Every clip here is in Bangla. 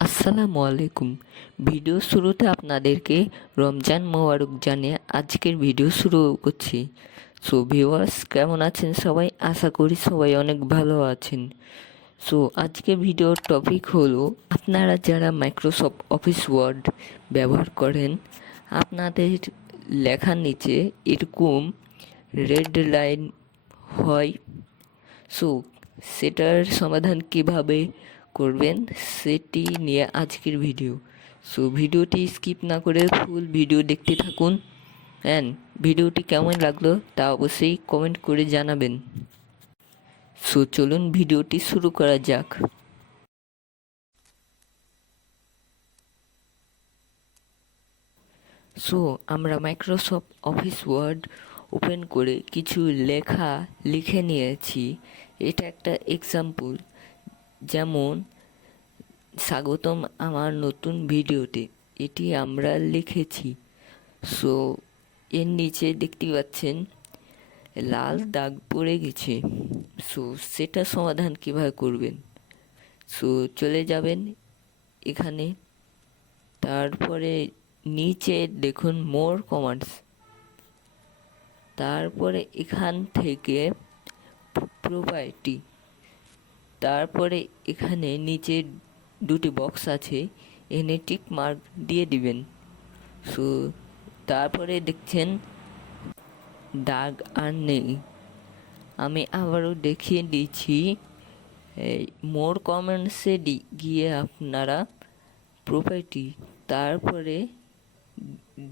আসসালামু আলাইকুম। ভিডিও শুরুতে আপনাদেরকে রমজান মোবারক জানিয়ে আজকের ভিডিও শুরু করছি। সো ভিউয়ার্স, কেমন আছেন সবাই? আশা করি সবাই অনেক ভালো আছেন। সো আজকে ভিডিওর টপিক হলো, আপনারা যারা মাইক্রোসফট অফিস ওয়ার্ড ব্যবহার করেন, আপনাদের লেখার নিচে এরকম রেড লাইন হয়। সো সেটার সমাধান কিভাবে করবেন সেটি নিয়ে আজকের ভিডিও। সো ভিডিওটি স্কিপ না করে ফুল ভিডিও দেখতে থাকুন। অ্যান্ড ভিডিওটি কেমন লাগলো তা অবশ্যই কমেন্ট করে জানাবেন। সো চলুন ভিডিওটি শুরু করা যাক। সো আমরা মাইক্রোসফট অফিস ওয়ার্ড ওপেন করে কিছু লেখা লিখে নিয়েছি। এটা একটা এক্সাম্পল, যেমন স্বাগতম আমার নতুন ভিডিওতে, এটি আমরা লিখেছি। সো এর নিচে দেখতে পাচ্ছেন লাল দাগ পড়ে গেছে। সো সেটা সমাধান কিভাবে করবেন? সো চলে যাবেন এখানে, তারপরে নিচে দেখুন মোর কমান্ডস, তারপরে এখান থেকে প্রপার্টি, তারপরে এখানে নিচে দুটি বক্স আছে, এখানে টিক মার্ক দিয়ে দিবেন। সো তারপরে দেখছেন দাগ আর নেই। আমি আবারও দেখিয়ে দিচ্ছি, মোর কমেন্টসে গিয়ে আপনারা প্রপার্টি, তারপরে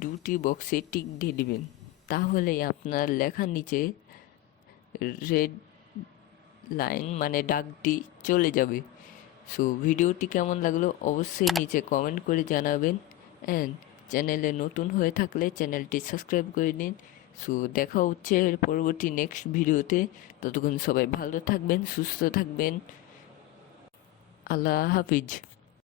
দুটি বক্সে টিক দিয়ে দিবেন, তাহলেই আপনার লেখার নিচে রেড লাইন মানে দাগটি চলে যাবে। সো ভিডিওটি কেমন লাগলো অবশ্যই নিচে কমেন্ট করে জানাবেন। অ্যান্ড চ্যানেলে নতুন হয়ে থাকলে চ্যানেলটি সাবস্ক্রাইব করে নিন। সো দেখা হচ্ছে পরবর্তী নেক্সট ভিডিওতে। ততক্ষণ সবাই ভালো থাকবেন, সুস্থ থাকবেন। আল্লাহ হাফিজ।